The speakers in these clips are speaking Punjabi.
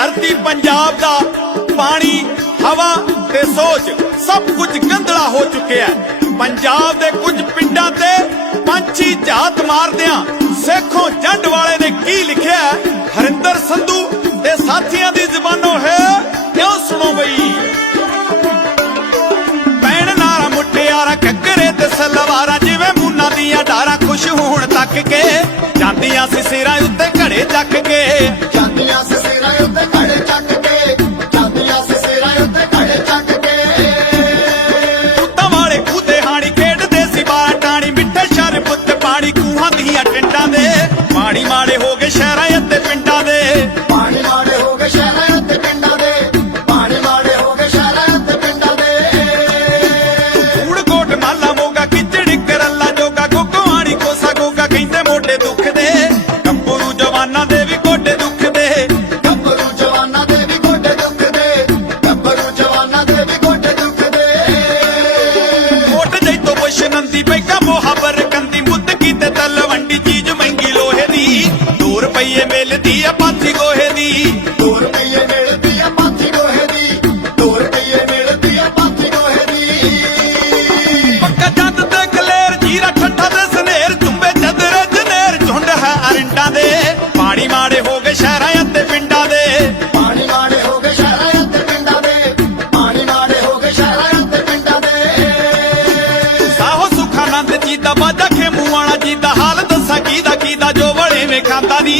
ਧਰਤੀ ਪੰਜਾਬ ਦਾ ਪਾਣੀ, ਹਵਾ ਤੇ ਸੋਚ ਸਭ ਕੁਝ ਗੰਧਲਾ ਹੋ ਚੁੱਕਿਆ ਪੰਜਾਬ ਦੇ ਕੁਝ ਪਿੰਡਾਂ ਤੇ ਪੰਛੀ ਝਾਤ ਮਾਰਦਿਆਂ ਸੇਖੋਂ ਜੰਡ ਵਾਲੇ ਨੇ ਕੀ ਲਿਖਿਆ ਹਰਿੰਦਰ ਸੰਧੂ ਤੇ ਸਾਥੀਆਂ ਦੀ ਜ਼ਬਾਨੋਂ ਹੈ, ਕਿਉਂ ਸੁਣੋ ਬਈ? ਪੈਣ ਨਾਰਾ ਮੁੱਟਿਆਰਾ ਘੱਗਰੇ ਤੇ ਸਲਵਾਰਾਂ ਜਿਵੇਂ ਮੁੰਨਾ ਦੀਆਂ ਡਾਰਾਂ ਖੁਸ਼ ਹੋਣ ਤੱਕ ਕੇ, ਜਾਂਦੀਆਂ ਸੀ ਸਿਰਾਂ ਉੱਤੇ ਘੜੇ ਚੱਕ ਕੇ, ਜਾਂਦੀਆਂ ਬੁਸ਼ ਨੰਦੀ ਪੈਗਾ ਮੁਹਾਬਰ ਕੰਦੀ ਮੁੱਦ ਕੀਤੇ ਤਲਵੰਡੀ ਚੀਜ਼ ਮਹਿੰਗੀ ਲੋਹੇ ਦੀ। 2 ਰੁਪਏ ਮਿਲਦੀ ਆ ਪਾਥੀ ਗੋਹੇ ਦੀ। ਦੋ ਰੁਪਈਏ ਸੁਖਾਨੰਦ ਜੀ ਦਾ ਬਾਜਾ ਖੇਮੂ ਵਾਲਾ ਜੀ ਦਾ ਹਾਲ ਦੱਸਾਂ ਕੀ ਦਾ ਕੀ ਦਾ ਜੋ ਬੜੇ ਵੇ ਖਾਂਦਾ ਨੀ।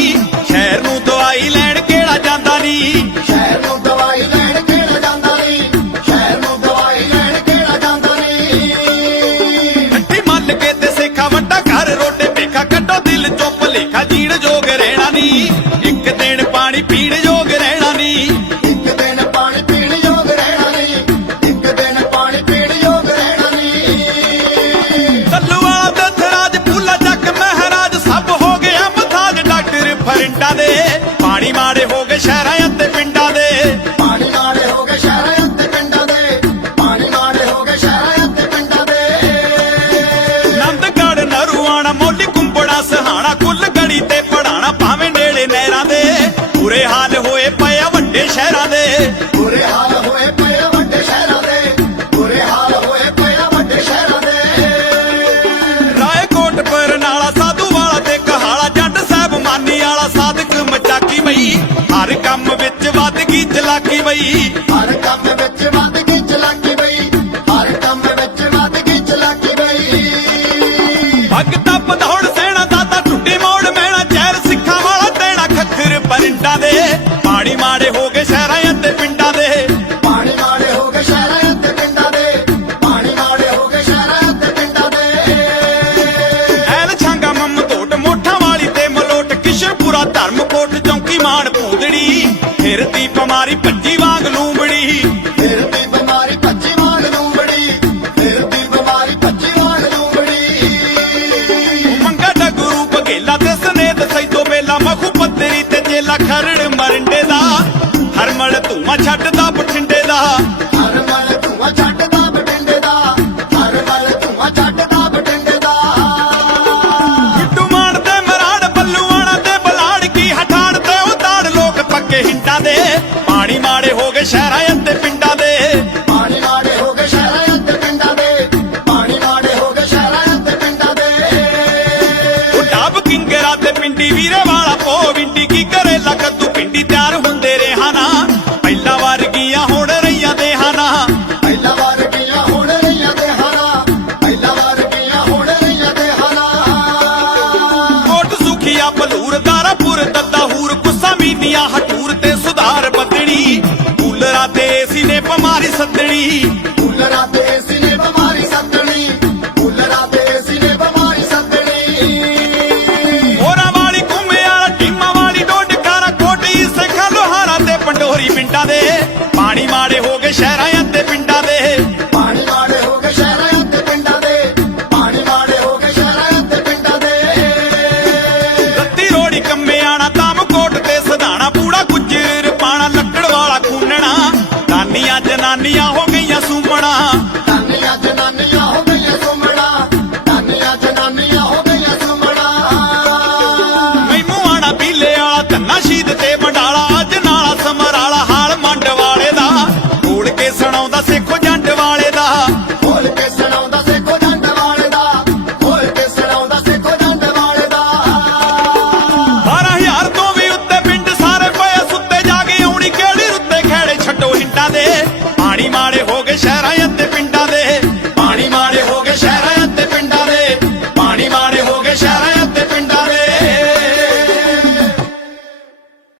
ਸ਼ਹਿਰ ਨੂੰ ਦਵਾਈ ਲੈਣ ਕਿਹੜਾ ਜਾਂਦਾ ਨੀ। ਸ਼ਹਿਰ ਨੂੰ ਦਵਾਈ ਲੈਣ ਕਿਹੜਾ ਜਾਂਦਾ ਨਹੀਂ ਸ਼ਹਿਰ ਨੂੰ ਦਵਾਈ ਲੈਣ ਕਿਹੜਾ ਜਾਂਦਾ ਨਹੀਂ ਮੱਲ ਕੇ ਤੇ ਸੇਖਾ ਵੱਡਾ ਘਰ ਰੋਟੇ ਭੇਖਾ ਕੱਢੋ ਦਿਲ ਚੋਂ। ਭਲੇਖਾ ਜੀਣ ਜੋਗ ਰਹਿਣਾ ਨੀ। ਇੱਕ ਦਿਨ ਪਾਣੀ ਪੀਣ ਜੋਗ ਰਹਿਣਾ ਨੀ। ਵੱਡੇ ਸ਼ਹਿਰਾਂ ਦੇ। ਬੁਰੇ ਹਾਲ ਹੋਏ ਪਏ ਆ ਵੱਡੇ ਸ਼ਹਿਰਾਂ ਦੇ। ਬੁਰੇ ਹਾਲ ਹੋਏ ਪਏ ਆ ਵੱਡੇ ਸ਼ਹਿਰਾਂ ਦੇ। ਰਾਏਕੋਟ ਬਰਨਾਲਾ ਸਾਧੂ ਵਾਲਾ ਤੇ ਕਹਾਲਾ ਜੱਟ ਸਾਹਿਬ ਮਾਨੀ ਵਾਲਾ ਸਾਧਕ ਮਚਾਕੀ ਬਈ। ਹਰ ਕੰਮ ਵਿੱਚ ਵੱਧ ਗਈ ਚਲਾਕੀ ਬਈ। ਹਰ ਕੰਮ ਵਿੱਚ ਵੱਧ ਜੇਲਾ ਖਰੜ ਮਰਿੰਡੇ ਦਾ। ਹਰਮਲ ਧੂਮਾ ਛੱਡਦਾ ਬਠਿੰਡੇ ਦਾ। ਹਰ ਮਲ ਧੂਆ ਛੱਡਦਾ ਬਟਿੰਡੇ ਦਾ। ਹਰ ਮਲ ਧੂਆ ਛੱਡਦਾ ਬਟਿੰਡੇ ਦਾ। ਮਿੱਟੂ ਮਾਨ ਤੇ ਮਰਾੜ ਬੱਲੂਆਣਾ ਤੇ ਬਲਾੜ ਕੀ ਹਠਾੜ ਤੇ ਉਤਾੜ ਲੋਕ ਪੱਕੇ ਹਿੰਡਾਂ ਦੇ। ਪਾਣੀ ਮਾੜੇ ਹੋ ਗਏ ਸ਼ਹਿਰਾਂ ਅਤੇ ਪਿੰਡਾਂ ਦੇ। ਪਾਣੀ ਮਾੜੇ ਹੋ ਗਏ ਸ਼ਹਿਰਾਂ ਉੱਤੇ ਪਿੰਡਾਂ ਦੇ। ਪਾਣੀ ਮਾੜੇ ਹੋ ਗਏ ਸ਼ਹਿਰਾਂ ਉੱਤੇ ਪਿੰਡਾਂ ਦੇ। ਉਹ ਡੱਬ ਕਿੰਗਰਾ ਤੇ ਪਿੰਡੀ ਵੀਰੇ ਮੀਨੀਆਂ ਹਟੂਰ ਕੂਲਰਾਂ ਤੇ ਏਸੀ ਨੇ ਬਿਮਾਰੀ ਸੱਦਣੀ।